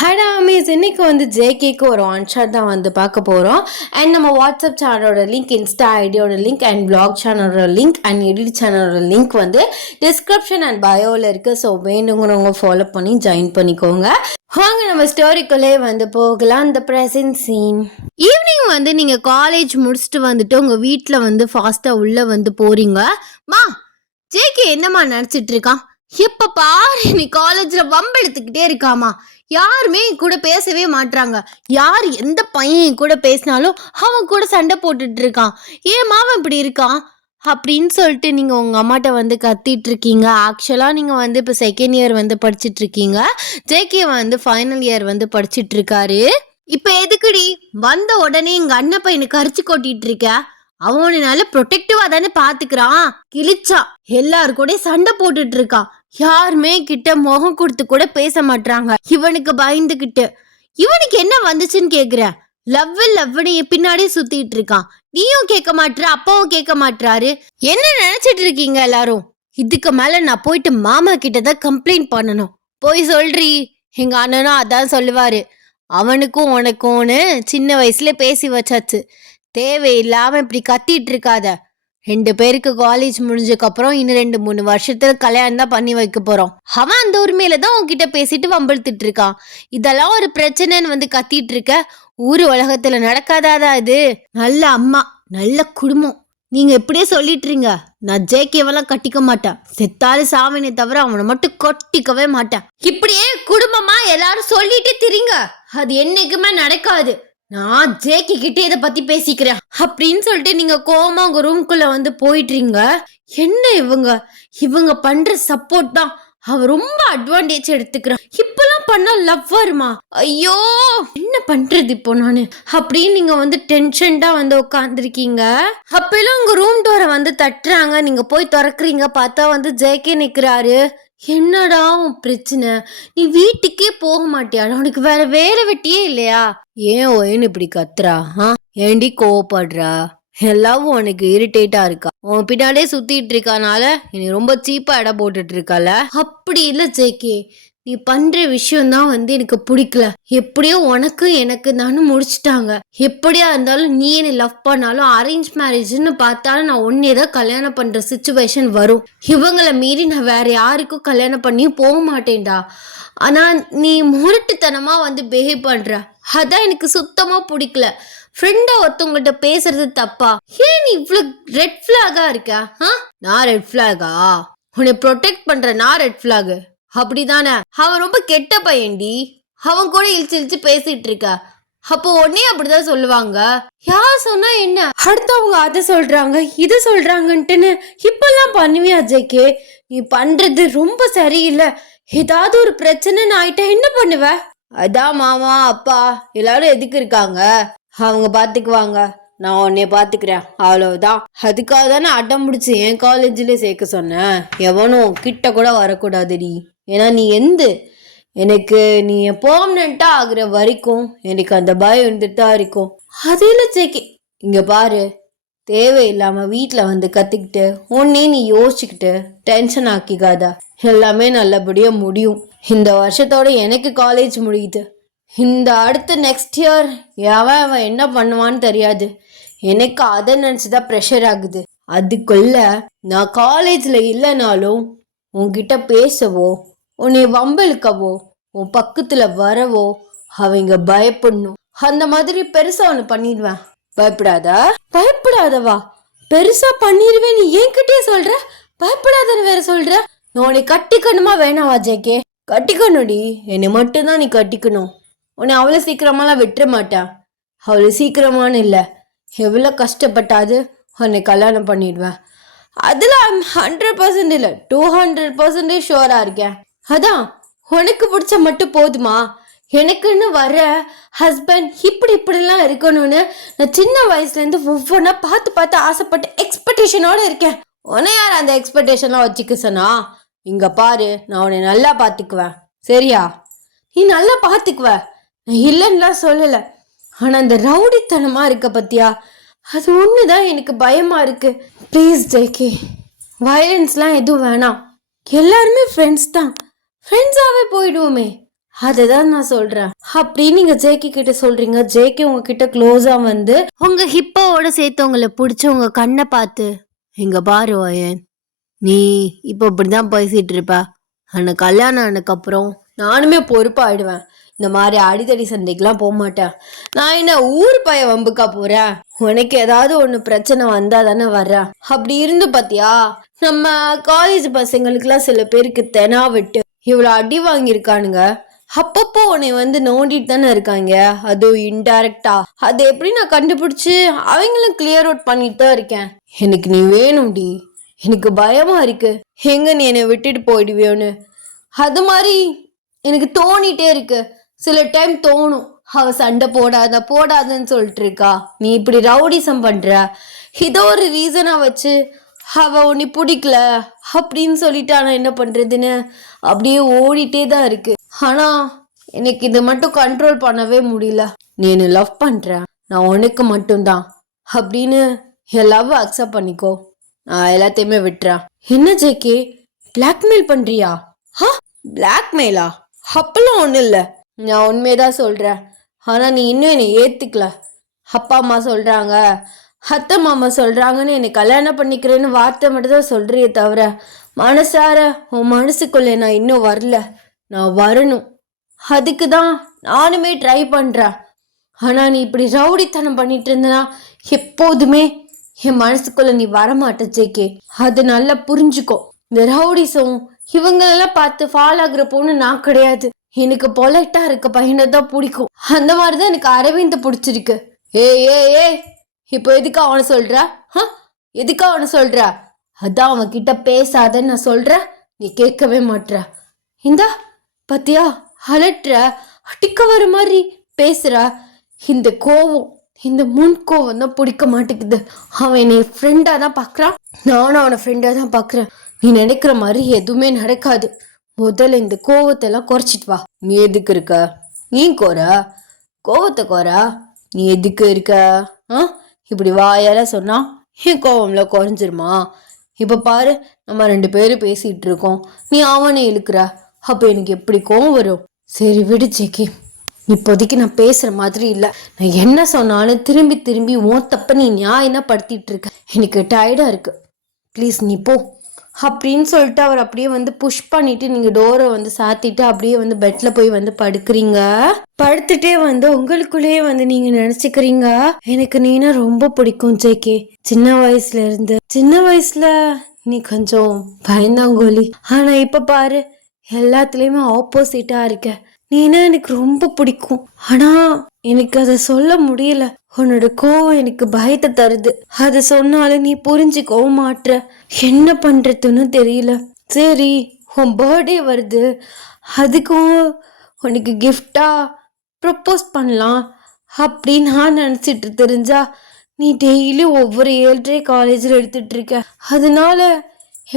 Hello Amish, இன்னைக்கு வந்து ஜேகேக்கு ஒரு ஒன் ஷாட் தான் வந்து பார்க்க போகிறோம். அண்ட் நம்ம வாட்ஸ்அப் சேனலோட லிங்க், இன்ஸ்டா ஐடியோட லிங்க் அண்ட் பிளாக் சேனலோட லிங்க் அண்ட் எடிட் சேனலோட லிங்க் வந்து டிஸ்கிரிப்ஷன் அண்ட் பயோவில் இருக்குது. ஸோ வேணுங்கிறவங்க ஃபாலோ பண்ணி ஜாயின் பண்ணிக்கோங்க. வாங்க நம்ம ஸ்டோரிக்குள்ளே வந்து போகலாம். இந்த ப்ரெசன்ட் சீன் ஈவினிங் வந்து நீங்கள் காலேஜ் முடிச்சுட்டு வந்துட்டு உங்கள் வீட்டில் வந்து ஃபாஸ்ட்டாக உள்ளே வந்து போகிறீங்க. மா, ஜேகே என்னம்மா நினச்சிட்டு இருக்கான்? எப்ப பாரு நீ காலேஜ்ல வம்பெடுத்துக்கிட்டே இருக்காமா. யாருமே கூட பேசவே மாட்றாங்க. யார் எந்த பையன் கூட பேசினாலும் அவன் கூட சண்டை போட்டுட்டு இருக்கான். ஏன் மாவன் இப்படி இருக்கான் அப்படின்னு சொல்லிட்டு நீங்க உங்க அம்மாட்ட வந்து கத்திட்டு இருக்கீங்க. ஆக்சுவலா நீங்க வந்து இப்போ செகண்ட் இயர் வந்து படிச்சுட்டு இருக்கீங்க. ஜேகே வந்து ஃபைனல் இயர் வந்து படிச்சுட்டு இருக்காரு. இப்ப எதுக்குடி வந்த உடனே எங்க அண்ணன் பையனை கரிச்சு கொட்டிட்டு இருக்க? அவனால ப்ரொடெக்டிவா தானே பாத்துக்கிறான். கிழிச்சா எல்லாரு கூட சண்டை போட்டுட்டு இருக்கான். யாருமே கிட்ட முகம் கொடுத்து கூட பேச மாட்டாங்க. இவனுக்கு பயந்துகிட்டு இவனுக்கு என்ன வந்துச்சுன்னு கேக்குற? லவ்னு பின்னாடி சுத்திட்டு இருக்கான். நீயும் கேட்க மாட்டுற, அப்பாவும் கேட்க மாட்டாரு. என்ன நினைச்சிட்டு இருக்கீங்க எல்லாரும்? இதுக்கு மேல நான் போயிட்டு மாமா கிட்டதான் கம்ப்ளைண்ட் பண்ணணும். போய் சொல்றீ. எங்க அண்ணனும் அதான் சொல்லுவாரு. அவனுக்கும் உனக்கும்னு சின்ன வயசுல பேசி வச்சாச்சு. தேவையில்லாம இப்படி கத்திட்டு இருக்காத. 2 பேருக்கு காலேஜ் முடிஞ்சதுக்கப்புறம் இன்னும் 2-3 வருஷத்துல கல்யாணம் தான் பண்ணி வைக்க போறோம். அவன் அந்த உரிமையில தான் உன்கிட்ட பேசிட்டு வம்பிழுத்துட்டு இருக்கான். இதெல்லாம் ஒரு பிரச்சனைன்னு வந்து கத்திட்டு இருக்க. ஊரு உலகத்துல நடக்காதாதா இது? நல்ல அம்மா, நல்ல குடும்பம். நீங்க இப்படியே சொல்லிட்டுறீங்க. நான் ஜேகேவெல்லாம் கட்டிக்க மாட்டேன். செத்தாரு சாமினை தவிர அவனை மட்டும் கட்டிக்கவே மாட்டேன். இப்படியே குடும்பமா எல்லாரும் சொல்லிட்டு திரிங்க. அது என்னைக்குமே நடக்காது. நான் ஜேகே கிட்டே இதை பத்தி பேசிக்கிறேன் அப்படின்னு சொல்லிட்டு நீங்க கோவமா உங்க ரூம்குள்ள வந்து போயிட்டுறீங்க. என்ன இவங்க பண்ற சப்போர்ட் தான். அவ ரொம்ப அட்வான்டேஜ் எடுத்துக்கிறான். இப்பெல்லாம் பண்ணா லவ் வருமா? ஐயோ, என்ன பண்றது இப்போ நானு அப்படின்னு நீங்க வந்து டென்ஷன்டா வந்து உட்காந்துருக்கீங்க. அப்பெல்லாம் உங்க ரூம் டோரை வந்து தட்டுறாங்க. நீங்க போய் திறக்கிறீங்க. பார்த்தா வந்து ஜேகே நிக்கிறாரு. என்னடா உன் பிரச்சனை? நீ வீட்டுக்கே போக மாட்டியாடா? உனக்கு வேற வேலை வெட்டியே இல்லையா? ஏன் ஒயன்னு இப்படி கத்துறா? ஏண்டி கோவப்படுறா? எல்லாவும் உனக்கு இரிட்டேட்டா இருக்கா? உன் பின்னாலே சுத்திட்டு இருக்கானால நீ ரொம்ப சீப்பா எடை போட்டுட்டு இருக்கால? அப்படி இல்ல ஜேகே, நீ பண்ற விஷயம் தான் வந்து எனக்கு பிடிக்கல. எப்படியோ உனக்கு எனக்கு நானும் முடிச்சுட்டாங்க. எப்படியா இருந்தாலும் நீ என்ன லவ் பண்ணாலும் அரேஞ்ச் மேரேஜ்னு பார்த்தாலும் நான் உன்னையதான் கல்யாணம் பண்ற சிச்சுவேஷன் வரும். இவங்களை மீறி நான் வேற யாருக்கும் கல்யாணம் பண்ணி போக மாட்டேன்டா. ஆனா நீ முரட்டுத்தனமா வந்து பிஹேவ் பண்ற. அதான் எனக்கு சுத்தமா பிடிக்கல. ஃப்ரெண்டா ஒருத்தவங்கள்ட்ட பேசுறது தப்பா? ஏன் நீ இவ்வளவு ரெட் பிளாகா இருக்க? நான் ரெட் பிளாகா? உன்னை ப்ரொடெக்ட் பண்ற நான் ரெட் பிளாக் அப்படிதானே? அவன் ரொம்ப கெட்ட பையன்டி. அவன் கூட இழிச்சு பேசிட்டு இருக்க. அப்போ உடனே அப்படிதான் சொல்லுவாங்க. யார் சொன்னா என்ன? அடுத்தவங்க அதை சொல்றாங்க இது சொல்றாங்கன்ட்டுன்னு இப்பெல்லாம் பண்ணுவியா ஜேகே? நீ பண்றது ரொம்ப சரியில்லை. ஏதாவது ஒரு பிரச்சனைன்னு ஆயிட்டா என்ன பண்ணுவ? அதான் மாமா அப்பா எல்லாரும் எதுக்கு இருக்காங்க? அவங்க பாத்துக்குவாங்க. நான் உன்னைய பாத்துக்கிறேன், அவ்வளவுதான். அதுக்காக தானே அடம் முடிச்சு என் காலேஜ்ல சேர்க்க சொன்னேன். எவனும் கிட்ட கூட வரக்கூடாதுடி. ஏன்னா நீ எனக்கு நீ பெர்மனண்டா ஆகுற வரைக்கும் எனக்கு அந்த பயம் இருந்துட்டு தான் இருக்கும். அது இல்ல ஜேகே, இங்க பாரு, தேவையில்லாம வீட்டுல வந்து கத்திக்கிட்டு உன்னே நீ யோசிச்சுக்கிட்டு டென்ஷன் ஆக்கிக்காத. எல்லாமே நல்லபடியா முடியும். இந்த வருஷத்தோட எனக்கு காலேஜ் முடியுது. இந்த அடுத்த நெக்ஸ்ட் இயர் அவன் என்ன பண்ணுவான்னு தெரியாது. எனக்கு அதை நினைச்சுதான் ப்ரெஷர் ஆகுது. அதுக்குள்ள நான் காலேஜ்ல இல்லைனாலும் உன்கிட்ட பேசவோ உன்னை வம்பெழுக்கவோ உன் பக்கத்துல வரவோ அவங்க பயப்படணும். அந்த மாதிரி பெருசா ஒண்ணு பண்ணிடுவேன். பயப்படாதவா? பெருசா பண்ணிடுவேன் நீ என்கிட்டயே சொல்ற? பயப்படாதன்னு வேற சொல்ற? நான் உன்னை கட்டிக்கணுமா வேணாவா ஜேகே? கட்டிக்கணும்டி. என்னை மட்டும்தான் நீ கட்டிக்கணும். உன்னை அவ்வளோ சீக்கிரமாலாம் விட்டுற மாட்டேன். அவ்வளோ சீக்கிரமானு இல்லை, எவ்வளோ கஷ்டப்பட்டாது உன்னை கல்யாணம் பண்ணிடுவேன். அதில் 100% இல்லை 200% ஷுவராக இருக்கேன். அதான் உனக்கு பிடிச்ச மட்டும் போதுமா? எனக்குன்னு வர ஹஸ்பண்ட் இப்படிலாம் இருக்கணும்னு நான் சின்ன வயசுலேருந்து ஒவ்வொன்றா பார்த்து ஆசைப்பட்டு எக்ஸ்பெக்டேஷனோடு இருக்கேன். உன்னை யார் அந்த எக்ஸ்பெக்டேஷன்லாம் வச்சுக்க சொன்னா? இங்க பாரு, நான் உன்னை நல்லா பார்த்துக்குவேன், சரியா? நீ நல்லா பார்த்துக்குவ, நான் இல்லைன்னுலாம் சொல்லலை. ஆனால் அந்த ரவுடித்தனமா இருக்க பத்தியா, அது ஒண்ணுதான் எனக்கு பயமா இருக்கு. ப்ளீஸ் ஜேகே, வயலன்ஸ்லாம் எதுவும் வேணாம். எல்லாருமே ஃப்ரெண்ட்ஸ் தான். ஃப்ரெண்ட்ஸாவே போயிடுவோமே. அததான் நான் சொல்றேன். அப்படின்னு நீங்க ஜேகே கிட்ட சொல்றீங்க. ஜேகே உங்ககிட்ட க்ளோஸா வந்து உங்க ஹிப்போவோட சேர்த்து உங்களை பிடிச்சி உங்க கண்ணை பார்த்து, இங்க பாரு ஓயன், நீ இப்போ இப்படிதான் பேசிட்டு இருப்ப, ஆனா கல்யாணம் ஆனதுக்கப்புறம் நானுமே பொறுப்பாயிடுவேன். இந்த மாதிரி அடித்தடி சண்டைக்கெல்லாம் போக மாட்டேன். நான் என்ன ஊர் பைய வம்புக்கா போறேன்? உனக்கு ஏதாவது ஒண்ணு பிரச்சனை வந்தா தானே வர்றேன். அப்படி இருந்து பாத்தியா, நம்ம காலேஜ் பசங்களுக்குலாம் சில பேருக்கு தெனா விட்டு இவ்வளவு அடி வாங்கியிருக்கானுங்க. அப்பப்போ உன்னை வந்து நோண்டிட்டு தானே இருக்காங்க, அதுவும் இன்டைரக்டா. அதை எப்படி நான் கண்டுபிடிச்சு அவங்களும் கிளியர் அவுட் பண்ணிட்டு தான் இருக்கேன். எனக்கு நீ வேணும்டி, எனக்கு பயமா இருக்கு, எங்க நீ என்னை விட்டுட்டு போயிடுவியோன்னு. அது மாதிரி எனக்கு தோணிட்டே இருக்கு. சில டைம் தோணும், அவ சண்டை போடாதன்னு சொல்லிட்டு இருக்கா, நீ இப்படி ரவுடிசம் பண்ற, இதோ ஒரு ரீசனா வச்சு அவ உன்னை பிடிக்கல அப்படின்னு சொல்லிட்டு ஆனா என்ன பண்றதுன்னு அப்படியே ஓடிட்டே தான் இருக்கு. ஆனா எனக்கு இது மட்டும் கண்ட்ரோல் பண்ணவே முடியல. நீ என்ன லவ் பண்ற, நான் உனக்கு மட்டும்தான் அப்படின்னு என் லவ் அக்செப்ட் பண்ணிக்கோ, நான் எல்லாத்தையுமே விட்டுறேன். என்ன ஜேகே, பிளாக்மெயில் பண்றியா? பிளாக்மெயிலா? அப்பெல்லாம் ஒன்றும் இல்லை, நான் உண்மையதான் சொல்றேன். ஆனா நீ இன்னும் என்னை ஏத்துக்கல. அப்பா அம்மா சொல்றாங்க, அத்தை மாமா சொல்றாங்கன்னு என்னை கல்யாணம் பண்ணிக்கிறேன்னு வார்த்தை மட்டும் தான் சொல்றியே தவிர மனசார உன் மனசுக்குள்ள நான் இன்னும் வரல. நான் வரணும், அதுக்கு தான் நானுமே ட்ரை பண்றேன். ஆனா நீ இப்படி ரவுடித்தனம் பண்ணிட்டு இருந்தனா எப்போதுமே என் மனசுக்குள்ள நீ வரமாட்ட ஜேகே. அது நல்லா புரிஞ்சுக்கோ. இந்த ரவுடிஸும் இவங்களெல்லாம் பார்த்து ஃபாலோ ஆகுற பொண்ணு நான் கிடையாது. எனக்கு பொலைட்டா இருக்க பையனை தான் பிடிக்கும். அந்த மாதிரிதான் எனக்கு அரவிந்த் பிடிச்சிருக்கு. ஏ இப்போ எதுக்கா அவனை சொல்ற? எதுக்கா அவனை சொல்ற? அதான் அவன் கிட்ட பேசாதன்னு நான் சொல்ற, நீ கேட்கவே மாட்ற. இந்தா பத்தியா, அலட்டுற, அடிக்க வர மாதிரி பேசுற. இந்த கோவம், இந்த முன்கோவம் தான் பிடிக்க மாட்டேங்குது. அவன் என்னை ஃப்ரெண்டா தான் பாக்குறான், நானும் அவனை ஃப்ரெண்டா தான் பாக்குறேன். நீ நினைக்கிற மாதிரி எதுவுமே நடக்காது. முதல்ல இந்த கோவத்தை எல்லாம் குறைச்சிட்டு வா. நீ எதுக்கு இருக்க? நீ கோவத்தை கோரா, நீ எதுக்கு இருக்க? இப்படி வாயால சொன்னா என் கோவம்ல குறைஞ்சிருமா? இப்ப பாரு, நம்ம 2 பேரும் பேசிட்டு இருக்கோம், நீ அவனை இழுக்கிற, அப்ப எனக்கு எப்படி கோவம் வரும்? சரி விடு ஜேகே, இப்போதைக்கு நான் பேசுற மாதிரி இல்லை. நான் என்ன சொன்னாலும் திரும்பி திரும்பி உன் தப்ப நீ நியாயம் படுத்திட்டு இருக்க. எனக்கு டயர்டா இருக்கு, ப்ளீஸ் நீ போ அப்படின்னு சொல்லிட்டு அவர் அப்படியே வந்து புஷ் பண்ணிட்டு நீங்க டோரை வந்து சாத்திட்டு அப்படியே வந்து பெட்ல போய் வந்து படுக்கிறீங்க. படுத்துட்டே வந்து உங்களுக்குள்ளேயே வந்து நீங்க நினைச்சுக்கிறீங்க, எனக்கு நீனா ரொம்ப பிடிக்கும் ஜேகே. சின்ன வயசுல நீ கொஞ்சம் பயந்தாங்கோலி, ஆனா இப்ப பாரு எல்லாத்துலயுமே ஆப்போசிட்டா இருக்க. நீனா எனக்கு ரொம்ப பிடிக்கும், ஆனா எனக்கு அதை சொல்ல முடியல. உன்னோட கோவம் எனக்கு பயத்தை தருது. அதை சொன்னாலும் நீ புரிஞ்சுக்கவும் மாட்ற. என்ன பண்றதுன்னு தெரியல. சரி, உன் பர்த்டே வருது, அதுக்கும் உனக்கு கிஃப்டா ப்ரப்போஸ் பண்ணலாம் அப்படின்னு நான் நினைச்சிட்டு தெரிஞ்சா நீ டெய்லி ஒவ்வொரு 7:30 காலேஜில் எடுத்துட்டு இருக்க. அதனால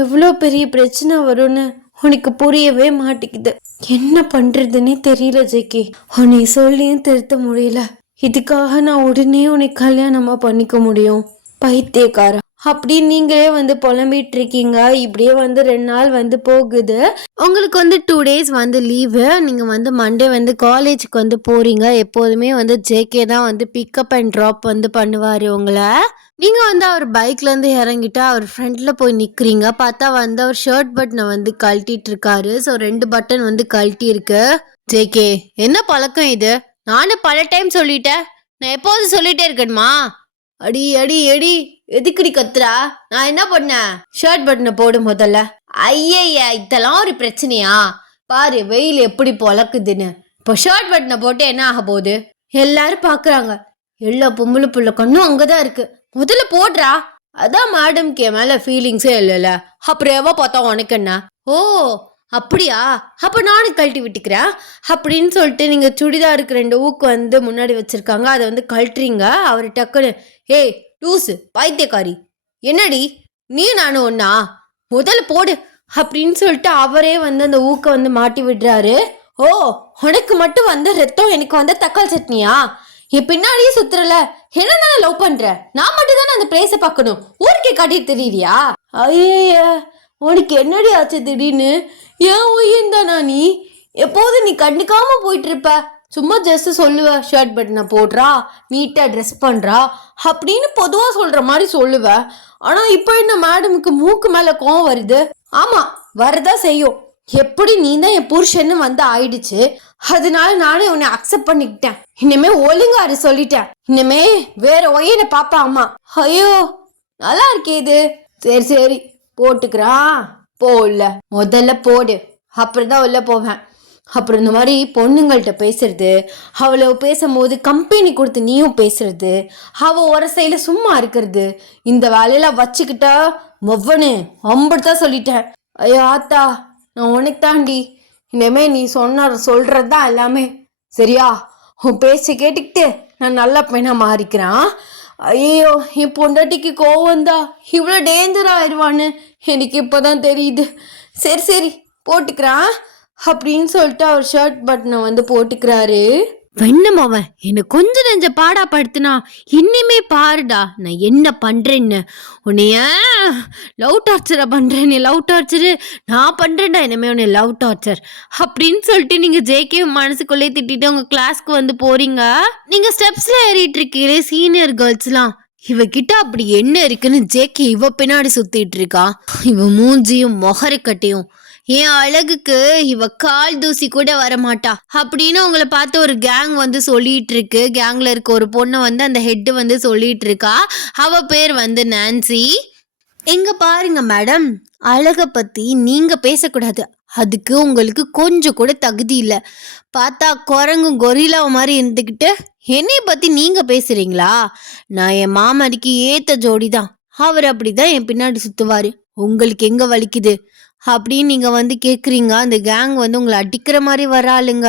எவ்வளோ பெரிய பிரச்சனை வரும்னு உனக்கு புரியவே மாட்டேங்குது. என்ன பண்றதுன்னே தெரியல ஜேகே. உன்னை சொல்லியும் திருத்த முடியல. இதுக்காக நான் உடனே உன்னை கல்யாணமா பண்ணிக்க முடியும்? பைத்தியக்காரா அப்படின்னு நீங்களே வந்து புலம்பிட்டு இருக்கீங்க. இப்படியே வந்து 2 நாள் வந்து போகுது. உங்களுக்கு வந்து 2 days வந்து லீவு. நீங்க வந்து மண்டே வந்து காலேஜுக்கு வந்து போறீங்க. எப்போதுமே வந்து ஜேகே தான் வந்து பிக்கப் அண்ட் ட்ராப் வந்து பண்ணுவாரு உங்களை. நீங்க வந்து அவர் பைக்ல இருந்து இறங்கிட்டு அவர் ஃப்ரண்ட்ல போய் நிக்கிறீங்க. பார்த்தா வந்து அவர் ஷர்ட் பட்டனை வந்து கழட்டிட்டு இருக்காரு. ஸோ 2 பட்டன் வந்து கழட்டி இருக்கு. ஜேகே, என்ன பழக்கம் இது? நானும் பல டைம் சொல்லிட்டேன், நான் எப்போதும் சொல்லிட்டே இருக்கணுமா? அடி அடி அடி, எதுக்குடி கத்துறா? நான் என்ன பண்ணேன்? ஷர்ட் பட்டனை போடு முதல்ல. ஐயா, இதெல்லாம் ஒரு பிரச்சனையா? பாரு வெயில் எப்படி பொழக்குதுன்னு. இப்போ ஷர்ட் பட்டனை போட்டு என்ன ஆக போகுது? எல்லாரும் பாக்குறாங்க, எல்லா பொம்பளை புள்ள கண்ணும் அங்கதான் இருக்கு. முதல்ல போடுறா. அதான் மேடம்க்கு என் மேல ஃபீலிங்ஸே இல்லைல்ல, அப்புறம் எவ பார்த்தா உனக்கு என்ன? ஓ அப்படியா, அப்ப நானும் கழட்டி விட்டுக்கிறேன் அப்படின்னு சொல்லிட்டு நீங்க சுடிதாருக்கு 2 ஊக்கு வந்து முன்னாடி வச்சிருக்காங்க, அதை வந்து கழட்டுறீங்க. அவர் டக்குன்னு, ஏய் லூசு பைத்தியக்காரி, என்னடி நீ நானும் ஒன்னா, முதல்ல போடு அப்படின்னு சொல்லிட்டு அவரே வந்து அந்த ஊக்க வந்து மாட்டி விடுறாரு. ஓ, உனக்கு மட்டும் வந்து ரத்தம், எனக்கு வந்து தக்காளி சட்னியா? என் பின்னாடியே சுத்துறல, என்ன லவ் பண்ற? நான் மட்டும் தானே அந்த பிளேஸ பார்க்கணும், ஊருக்கே காட்டிட்டு தெரியுறியா? ஐய, உனக்கு என்னடி ஆச்சு திடீர்னு? ஏன் உயிர்ந்தானா நீ? எப்போதும் நீ கண்டுக்காம போயிட்டு இருப்ப. சும்மா ஜஸ்ட் சொல்லுவ, ஷர்ட் பட்டனை போடுறா, நீட்டா ட்ரெஸ் பண்றா அப்படின்னு பொதுவா சொல்ற மாதிரி சொல்லுவ. ஆனா இப்போ என்ன மேடமுக்கு மூக்கு மேல கோவம் வருது. ஆமா, வரதா செய்யும். எப்படி நீ தான் என் புருஷன்னு வந்து ஆயிடுச்சு, அதனால நானே உன்னை அக்செப்ட் பண்ணிக்கிட்டேன். இனிமே ஒழுங்காரு சொல்லிட்டேன். இனிமே வேற ஒய்யில பாப்பா அம்மா. ஐயோ நல்லா இருக்கே இது. சரி சரி போட்டுக்கிறான். போடல முதல்ல போடு, அப்புறம் தான் உள்ள போவேன். அப்புறம் இந்த மாதிரி பொண்ணுங்கள்கிட்ட பேசுறது, அவளை பேசும்போது கம்பெனி கொடுத்து நீயும் பேசுறது, அவள் ஒரு சைடில் சும்மா இருக்கிறது, இந்த வேலையெல்லாம் வச்சுக்கிட்டா மொவ்வனு அம்படுத்தான் சொல்லிட்டேன். ஐயோ ஆத்தா, நான் உனக்கு தாண்டி. இனிமே நீ சொல்றது தான் எல்லாமே சரியா? உன் பேச்ச கேட்டுக்கிட்டு நான் நல்ல பையனா மாறிக்கிறேன். ஐயோ என் பொண்டாட்டிக்கு கோவம் தான் இவ்வளோ டேஞ்சர் ஆயிடுவான்னு எனக்கு இப்போதான் தெரியுது. சரி சரி போட்டுக்கிறான் அப்படின்னு சொல்லிட்டு அவர் ஷர்ட் பட்டனை வந்து போட்டுக்கிறாரு. வெண்ணம் அவன் என்னை கொஞ்சம் நெஞ்ச பாடா படுத்துனா, இனிமே பாருடா நான் என்ன பண்றேன்னு. உன்னைய லவ் டார்ச்சரா பண்றேன், லவ் டார்ச்சரு நான் பண்றேன்டா இனிமே உன்னை லவ் டார்ச்சர் அப்படின்னு சொல்லிட்டு நீங்க ஜேகே மனசுக்குள்ளே திட்டிட்டு உங்க கிளாஸ்க்கு வந்து போறீங்க. நீங்க ஸ்டெப்ஸ்ல ஏறிட்டு இருக்கீங்களே சீனியர் கேர்ள்ஸ்லாம், இவகிட்ட அப்படி என்ன இருக்குன்னு ஜேகே இவ பின்னாடி சுத்திட்டு இருக்கா. இவ மூஞ்சியும் மொகரக்கட்டையும் என் அழகுக்கு இவ கால் தூசி கூட வரமாட்டா அப்படின்னு உங்களை பார்த்து ஒரு கேங் வந்து சொல்லிட்டு இருக்கு. கேங்ல இருக்க ஒரு பொண்ணை வந்து அந்த ஹெட் வந்து சொல்லிட்டு இருக்கா. அவ பேர் வந்து நான்சி. எங்க பாருங்க மேடம், அழக பத்தி நீங்க பேசக்கூடாது, அதுக்கு உங்களுக்கு கொஞ்சம் கூட தகுதி இல்லை. பார்த்தா குரங்கும் கொரிலா மாதிரி இருந்துக்கிட்டு என்னைய பத்தி நீங்க பேசுறீங்களா? நான் என் மாமனுக்கு ஏத்த ஜோடிதான், அவர் அப்படிதான் என் பின்னாடி சுத்துவாரு. உங்களுக்கு எங்க வலிக்குது அப்படின்னு நீங்க வந்து கேக்குறீங்க. அந்த கேங் வந்து உங்களை அடிக்கிற மாதிரி வராளுங்க.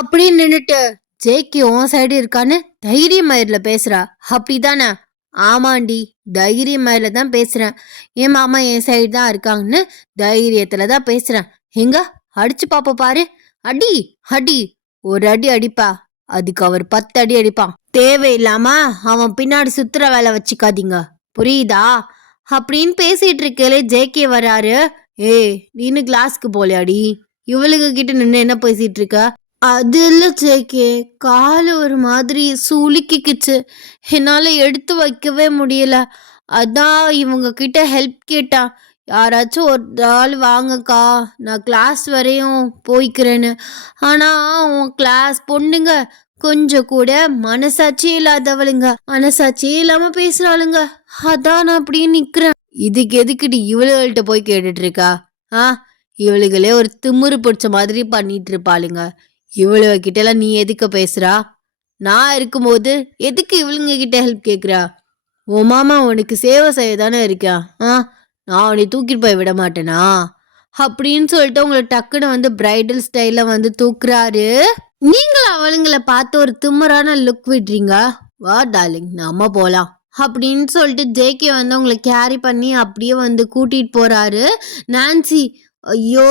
அப்படின்னு நின்றுட்டு ஜேகே உன் சைடு இருக்கான்னு தைரிய மயிரில் பேசுறா, அப்படிதானே? ஆமாண்டி, தைரிய மயிரில் தான் பேசுறேன். என் மாமா என் சைடு தான் இருக்காங்கன்னு தைரியத்துல தான் பேசுறேன். எங்க அடிச்சு பாப்ப பாரு. அடி அடி, ஒரு அடி அடிப்பா, அதுக்கு அவர் 10 அடி அடிப்பான். தேவையில்லாம அவன் பின்னாடி சுத்துற வேலை வச்சுக்காதீங்க, புரியுதா? அப்படின்னு பேசிட்டு இருக்கலே ஜேகே வராரு. ஏய் நீனு கிளாஸ்க்கு போலியாடி? இவளுங்க கிட்ட நின்று என்ன பேசிட்டு இருக்க? அது இல்ல ஜேகே, காலு ஒரு மாதிரி சுளுக்கிக்குச்சு, என்னால எடுத்து வைக்கவே முடியல. அதான் இவங்க கிட்ட ஹெல்ப் கேட்டா. யாராச்சும் ஒரு ஆள் வாங்கக்கா, நான் கிளாஸ் வரையும் போய்க்கிறேன்னு. ஆனா உன் கிளாஸ் பொண்ணுங்க கொஞ்சம் கூட மனசாட்சியே இல்லாதவளுங்க, மனசாட்சியே இல்லாம பேசுறாளுங்க. அதான் நான் அப்படியே நிக்கிறேன். இதுக்கு எதுக்குடி இவளுகள்கிட்ட போய் கேட்டுட்டு இருக்கா? இவளுகளே ஒரு திமிரு பிடிச்ச மாதிரி பண்ணிட்டு இருப்பாளுங்க. இவளுக கிட்ட எல்லாம் நீ எதுக்கு பேசுறா? நான் இருக்கும்போது எதுக்கு இவளுங்க கிட்ட ஹெல்ப் கேக்குறா? உன் மாமா உனக்கு சேவை செய்ய தானே இருக்கா? நான் உன்னை தூக்கிட்டு போய் விட மாட்டேனா? அப்படின்னு சொல்லிட்டு உங்களை டக்குன்னு வந்து பிரைடல் ஸ்டைல வந்து தூக்குறாரு. நீங்களும் அவளுங்களை பார்த்து ஒரு திமிரான லுக் விடுறீங்க. வா டார்லிங் நம்ம போலாம் அப்படின்னு சொல்லிட்டு ஜேகே வந்து உங்களை கேரி பண்ணி அப்படியே வந்து கூட்டிட்டு போறாரு. நான்சி, ஐயோ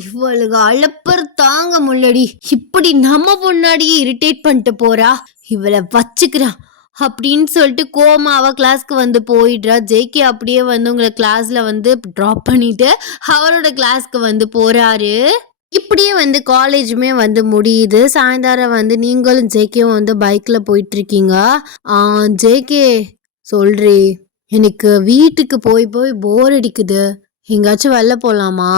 இவளுக்கு அழப்பர் தாங்க முள்ளடி, இப்படி நம்ம முன்னாடியே இரிட்டேட் பண்ணிட்டு போறா, இவளை வச்சுக்கிறான் அப்படின்னு சொல்லிட்டு கோமா அவ கிளாஸ்க்கு வந்து போயிடுறா. ஜேகே அப்படியே வந்து உங்களை கிளாஸ்ல வந்து ட்ராப் பண்ணிட்டு அவரோட கிளாஸ்க்கு வந்து போறாரு. இப்படியே வந்து காலேஜுமே வந்து முடியுது. சாயந்தரம் வந்து நீங்களும் ஜேகேவும் வந்து பைக்ல போயிட்டு இருக்கீங்க. ஜேகே சொல்றி, எனக்கு வீட்டுக்கு போய் போய் போர் அடிக்குது, எங்காச்சும் வெளில போலாமா?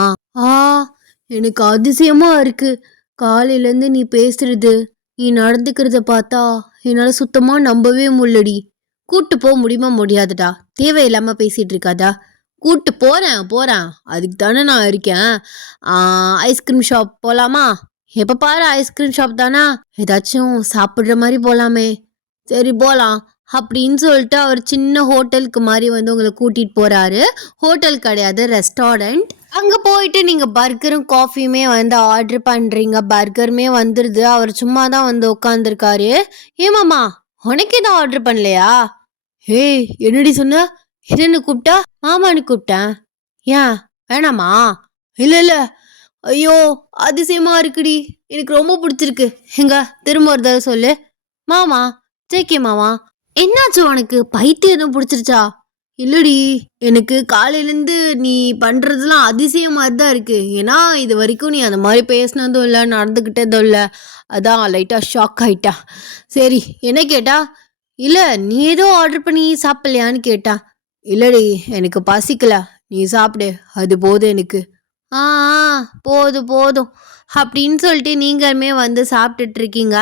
எனக்கு அதிசயமா இருக்கு, காலையிலேருந்து நீ பேசுறது நீ நடந்துக்கிறத பார்த்தா என்னால சுத்தமா நம்பவே முடியலடி. கூட்டு போக முடியுமா? முடியாதுடா, தேவையில்லாம பேசிட்டு இருக்காதா. கூட்டு போறேன், அதுக்கு தானே நான் இருக்கேன். ஐஸ்கிரீம் ஷாப் போலாமா? எப்ப பாரு ஐஸ்கிரீம் ஷாப் தானா, ஏதாச்சும் சாப்பிடுற மாதிரி போலாமே. சரி போலாம் அப்படின்னு சொல்லிட்டு அவர் சின்ன ஹோட்டலுக்கு மாதிரி வந்து உங்களை கூட்டிட்டு போறாரு. ஹோட்டல் கிடையாது, ரெஸ்டாரண்ட். அங்க போயிட்டு நீங்க பர்கரும் காஃபியுமே வந்து ஆர்டர் பண்றீங்க. பர்கருமே வந்துருது. அவர் சும்மா தான் வந்து உட்காந்துருக்காரு. ஏமாமா உனக்கு எதுவும் ஆர்டர் பண்ணலையா? ஏய் என்னடி சொன்ன? என்னன்னு கூப்பிட்டா? மாமான்னு கூப்பிட்டேன். ஏன் வேணாமா? இல்ல, ஐயோ அதிசயமா இருக்குடி, எனக்கு ரொம்ப பிடிச்சிருக்கு. எங்க திரும்ப ஒரு தடவை சொல்லு. மாமா, ஜேகே மாமா, என்னாச்சு உனக்கு? பைத்தியம் எதுவும் பிடிச்சிருச்சா? இல்லடி, எனக்கு காலையிலேருந்து நீ பண்ணுறதுலாம் அதிசயம் மாதிரி தான் இருக்கு. ஏன்னா இது வரைக்கும் நீ அந்த மாதிரி பேசினதும் இல்லை, நடந்துக்கிட்டதும் இல்லை. அதான் லைட்டாக ஷாக் ஆயிட்டா. சரி, என்ன கேட்டா? இல்லை, நீ ஏதோ ஆர்டர் பண்ணி சாப்பிட்லையான்னு கேட்டா. இல்லடி, எனக்கு பசிக்கல, நீ சாப்பிடு, அது போதும் எனக்கு. ஆ போதும் போதும் அப்படின்னு சொல்லிட்டு நீங்களுமே வந்து சாப்பிட்டுட்டு இருக்கீங்க.